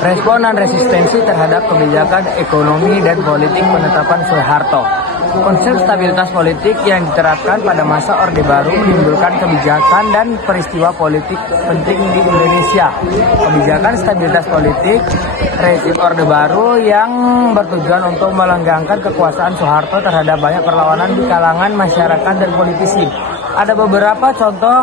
respon dan resistensi terhadap kebijakan ekonomi dan politik penetapan Soeharto. Konsep stabilitas politik yang diterapkan pada masa Orde Baru menimbulkan kebijakan dan peristiwa politik penting di Indonesia. Kebijakan stabilitas politik rezim Orde Baru yang bertujuan untuk melenggangkan kekuasaan Soeharto terhadap banyak perlawanan di kalangan masyarakat dan politisi. Ada beberapa contoh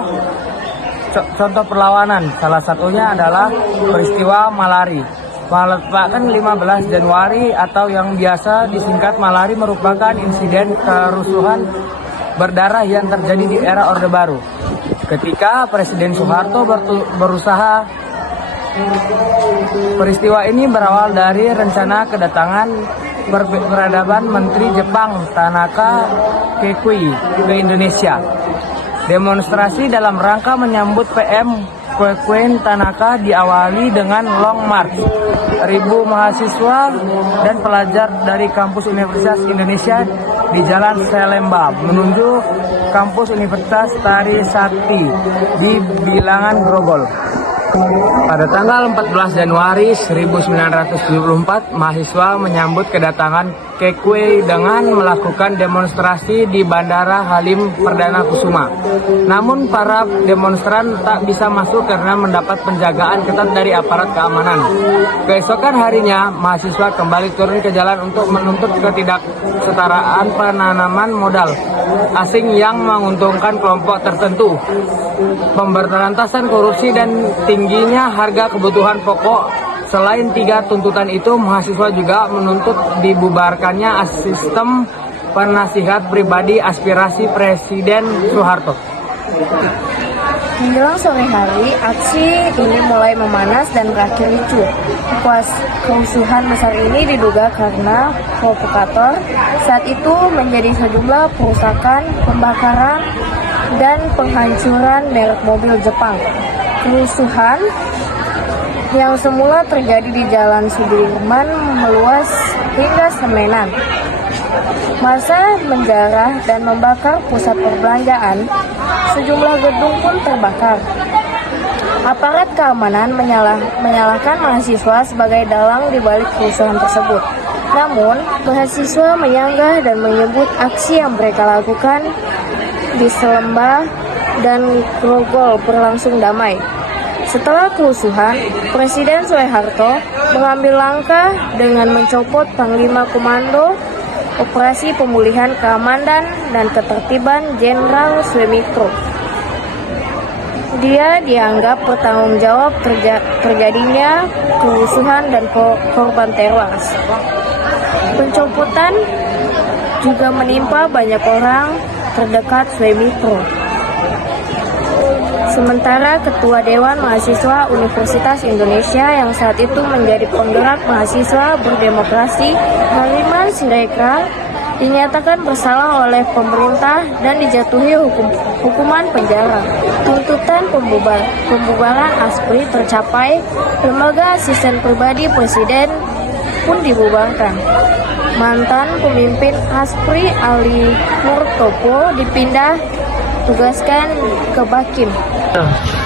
perlawanan, salah satunya adalah peristiwa Malari. Bahkan 15 Januari atau yang biasa disingkat Malari merupakan insiden kerusuhan berdarah yang terjadi di era Orde Baru. Ketika Presiden Soeharto berusaha, peristiwa ini berawal dari rencana kedatangan peradaban Menteri Jepang Tanaka Kekui ke Indonesia. Demonstrasi dalam rangka menyambut PM Kekuen Tanaka diawali dengan Long March. Ribu mahasiswa dan pelajar dari kampus Universitas Indonesia di Jalan Salemba menuju kampus Universitas Trisakti di Bilangan Grogol. Pada tanggal 14 Januari 1974, mahasiswa menyambut kedatangan Kekue dengan melakukan demonstrasi di Bandara Halim Perdana Kusuma. Namun para demonstran tak bisa masuk karena mendapat penjagaan ketat dari aparat keamanan. Keesokan harinya, mahasiswa kembali turun ke jalan untuk menuntut ketidaksetaraan penanaman modal asing yang menguntungkan kelompok tertentu, pemberantasan korupsi dan tingginya harga kebutuhan pokok. Selain 3 tuntutan itu, mahasiswa juga menuntut dibubarkannya sistem penasihat pribadi aspirasi Presiden Soeharto. Menjelang sore hari, aksi ini mulai memanas dan berakhir ricuh. Kerusuhan besar ini diduga karena provokator. Saat itu menjadi sejumlah perusakan, pembakaran, dan penghancuran merek mobil Jepang. Kerusuhan yang semula terjadi di Jalan Sudirman meluas hingga Semenan. Massa menjarah dan membakar pusat perbelanjaan. Sejumlah gedung pun terbakar. Aparat keamanan menyalahkan mahasiswa sebagai dalang di balik kerusuhan tersebut. Namun, mahasiswa menyanggah dan menyebut aksi yang mereka lakukan di Salemba dan Grogol berlangsung damai. Setelah kerusuhan, Presiden Soeharto mengambil langkah dengan mencopot Panglima Komando Operasi Pemulihan Keamanan dan Ketertiban Jenderal Suemitro. Dia dianggap bertanggung jawab terjadinya kerusuhan dan korban tewas. Pencopotan juga menimpa banyak orang terdekat Suemitro. Sementara Ketua Dewan Mahasiswa Universitas Indonesia yang saat itu menjadi penggerak mahasiswa berdemokrasi, Harliman Siregar, dinyatakan bersalah oleh pemerintah dan dijatuhi hukuman penjara. Tuntutan pembubaran ASPRI tercapai, lembaga asisten pribadi Presiden pun dibubarkan. Mantan pemimpin ASPRI Ali Murtopo dipindah tugaskan ke Bakim.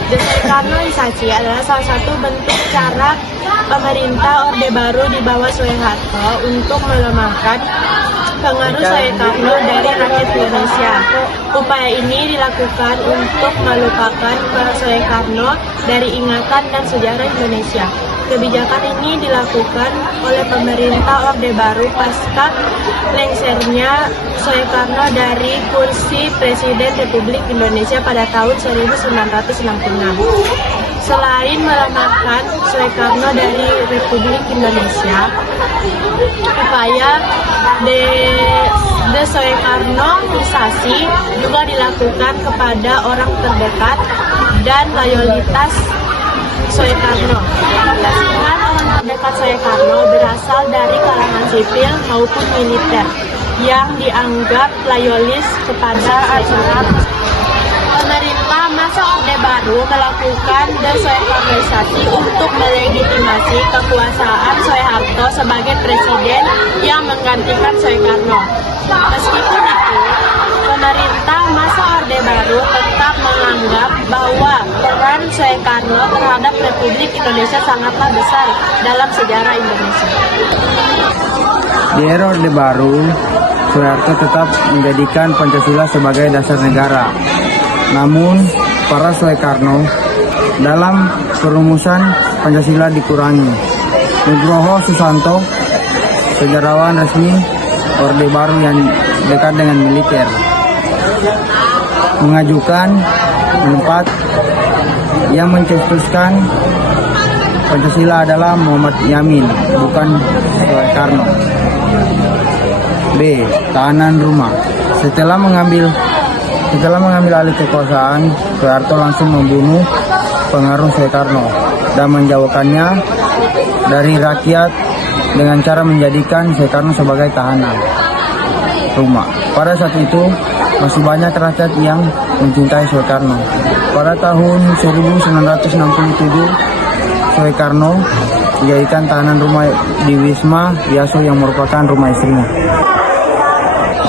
Desentralisasi adalah salah satu bentuk cara pemerintah Orde Baru di bawah Soeharto untuk melemahkan pengaruh Soekarno dari rakyat Indonesia. Upaya ini dilakukan untuk melupakan para Soekarno dari ingatan dan sejarah Indonesia. Kebijakan ini dilakukan oleh pemerintah Orde Baru pasca lengsernya Soekarno dari kursi Presiden Republik Indonesia pada tahun 1966. Selain melemahkan Soekarno dari Republik Indonesia, upaya desoekarnoisasi juga dilakukan kepada orang terdekat dan loyalitas Soekarno. Kepentingan orang terdekat Soekarno berasal dari kalangan sipil maupun militer yang dianggap loyalis kepada aparat. Pemerintah masa Orde Baru melakukan desoekarnoisasi untuk melegitimasi kekuasaan Soeharto sebagai presiden yang menggantikan Soekarno. Meskipun itu, pemerintah masa Orde Baru Baru tetap menganggap bahwa peran Soekarno terhadap Republik Indonesia sangatlah besar dalam sejarah Indonesia. Di era Orde Baru, Soeharto tetap menjadikan Pancasila sebagai dasar negara. Namun, para Soekarno dalam perumusan Pancasila dikurangi. Nugroho Susanto, sejarawan resmi Orde Baru yang dekat dengan militer, mengajukan empat yang mencetuskan Pancasila adalah Muhammad Yamin, bukan Soekarno. B. Tahanan rumah. Setelah mengambil alih kekuasaan, Soeharto langsung membunuh pengaruh Soekarno dan menjauhkannya dari rakyat dengan cara menjadikan Soekarno sebagai tahanan rumah. Pada saat itu masih banyak rakyat yang mencintai Soekarno. Pada tahun 1967, Soekarno dijadikan tahanan rumah di Wisma Yaso yang merupakan rumah istrinya.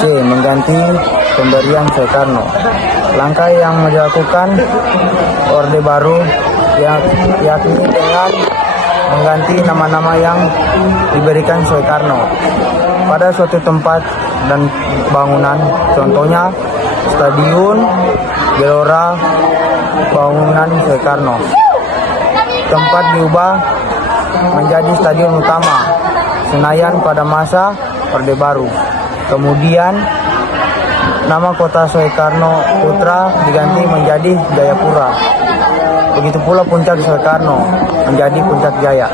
C. Mengganti pemberian Soekarno. Langkah yang dilakukan Orde Baru yakni dengan mengganti nama-nama yang diberikan Soekarno pada suatu tempat dan bangunan, contohnya Stadion Gelora bangunan Soekarno. Tempat diubah menjadi Stadion Utama Senayan pada masa Orde Baru. Kemudian nama kota Soekarno Putra diganti menjadi Jayapura. Begitu pula puncak Soekarno menjadi Puncak Jaya.